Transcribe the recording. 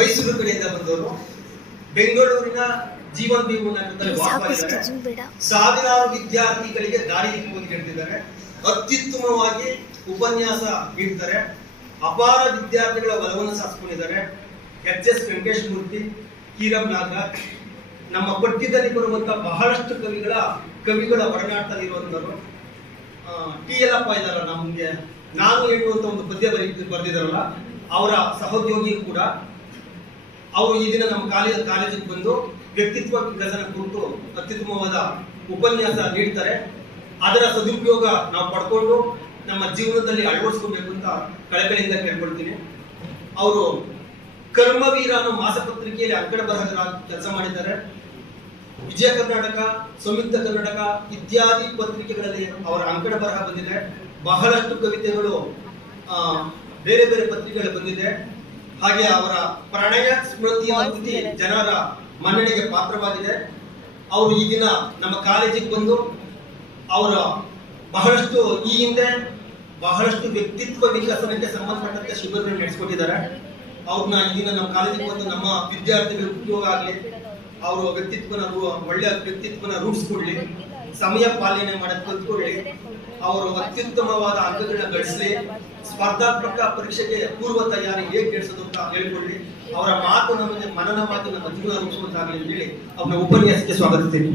ಮೈಸೂರು ಕಡೆಯಿಂದ ಬಂದವರು. ಬೆಂಗಳೂರಿನ ಜೀವನ್ ಬೇಡ. ಸಾವಿರಾರು ವಿದ್ಯಾರ್ಥಿಗಳಿಗೆ ದಾರಿ ನೀಡ್ತಿದ್ದಾರೆ ಅತ್ಯುತ್ತಮವಾಗಿ ಉಪನ್ಯಾಸ ನೀಡ್ತಾರೆ. ಅಪಾರ ವಿದ್ಯಾರ್ಥಿಗಳ ಬಲವನ್ನು ಸಾಧಿಸ್ಕೊಂಡಿದ್ದಾರೆ. H S Venkatesh Murthy Kiram Naga. ನಮ್ಮ ಪಠ್ಯದಲ್ಲಿ ಬರುವಂತಹ ಬಹಳಷ್ಟು ಕವಿಗಳ ಕವಿಗಳ ಒಡನಾಟದಲ್ಲಿರುವಂತವರು ಟಿ ಎಲ್ಲಪ್ಪ ಇದಾರಲ್ಲ ನಮ್ಗೆ ನಾನು ಹೇಳುವಂತ ಒಂದು ಪದ್ಯ ಬರೀ ಬರೆದಿದ್ದಾರಲ್ಲ ಅವರ ಸಹೋದ್ಯೋಗಿ ಕೂಡ. ಅವರು ಈ ದಿನ ನಮ್ಮ ಕಾಲೇಜ್ ಕಾಲೇಜಿಗೆ ಬಂದು ವ್ಯಕ್ತಿತ್ವ ವಿಕಸನ ಕುರಿತು ಅತ್ಯುತ್ತಮವಾದ ಉಪನ್ಯಾಸ ನೀಡ್ತಾರೆ. ಅದರ ಸದುಪಯೋಗ ನಾವು ಪಡ್ಕೊಂಡು ನಮ್ಮ ಜೀವನದಲ್ಲಿ ಅಳವಡಿಸ್ಕೋಬೇಕು ಅಂತ ಕಳಕಳಿಯಿಂದ ಕೇಳ್ಕೊಳ್ತೀನಿ. ಅವರು ಕರ್ಮವೀರ ಅನ್ನೋ ಮಾಸಪತ್ರಿಕೆಯಲ್ಲಿ ಅಂಕಣ ಬರಹಗಾರ ಕೆಲಸ ಮಾಡಿದ್ದಾರೆ. ವಿಜಯ ಕರ್ನಾಟಕ, ಸಂಯುಕ್ತ ಕರ್ನಾಟಕ ಇತ್ಯಾದಿ ಪತ್ರಿಕೆಗಳಲ್ಲಿ ಅವರ ಅಂಕಣ ಬರಹ ಬಂದಿದೆ. ಬಹಳಷ್ಟು ಕವಿತೆಗಳು ಬೇರೆ ಬೇರೆ ಪತ್ರಿಕೆಗಳು ಬಂದಿದೆ. ಹಾಗೆ ಅವರ ಪ್ರಣಯ ಸ್ಮೃತಿಯ ಕೃತಿ ಜನರ ಮನ್ನಣೆಗೆ ಪಾತ್ರವಾಗಿದೆ. ಅವರು ಈ ದಿನ ನಮ್ಮ ಕಾಲೇಜಿಗೆ ಬಂದು ಅವರ ಬಹಳಷ್ಟು ಈ ಹಿಂದೆ ಬಹಳಷ್ಟು ವ್ಯಕ್ತಿತ್ವ ವಿಕಸನಕ್ಕೆ ಸಂಬಂಧಪಟ್ಟಂತೆ ಶಿಬಿರಗಳು ನಡೆಸಿಕೊಟ್ಟಿದ್ದಾರೆ. ಅವ್ರನ್ನ ಈ ದಿನ ನಮ್ಮ ಕಾಲೇಜಿಗೆ ಬಂದು ನಮ್ಮ ವಿದ್ಯಾರ್ಥಿಗಳಿಗೆ ಉಪಯೋಗ ಆಗಲಿ ಅವರು ವ್ಯಕ್ತಿತ್ವನ ಒಳ್ಳೆಯ ವ್ಯಕ್ತಿತ್ವನ ರೂಢಿಸ್ಕೊಡ್ಲಿ ಸಮಯ ಪಾಲನೆ ಮಾಡಕ್ ಕಲ್ತ್ಕೊಳ್ಳಿ ಅವರು ಅತ್ಯುತ್ತಮವಾದ ಅಂಕಗಳನ್ನ ಗಳಿಸಲಿ ಸ್ಪರ್ಧಾತ್ಮಕ ಪರೀಕ್ಷೆಗೆ ಪೂರ್ವ ತಯಾರಿ ಹೇಗೆ ನಡೆಸೋದು ಅಂತ ಹೇಳಿಕೊಳ್ಳಿ ಅವರ ಮಾತು ನಮಗೆ ಮನನ ಮಾತು ನಮ್ಮ ಜೀವನ ರೂಪಿಸುವಂತಾಗಲಿ ಅಂತ ಹೇಳಿ ಅವರ ಉಪನ್ಯಾಸಕ್ಕೆ ಸ್ವಾಗತಿಸ್ತೀನಿ.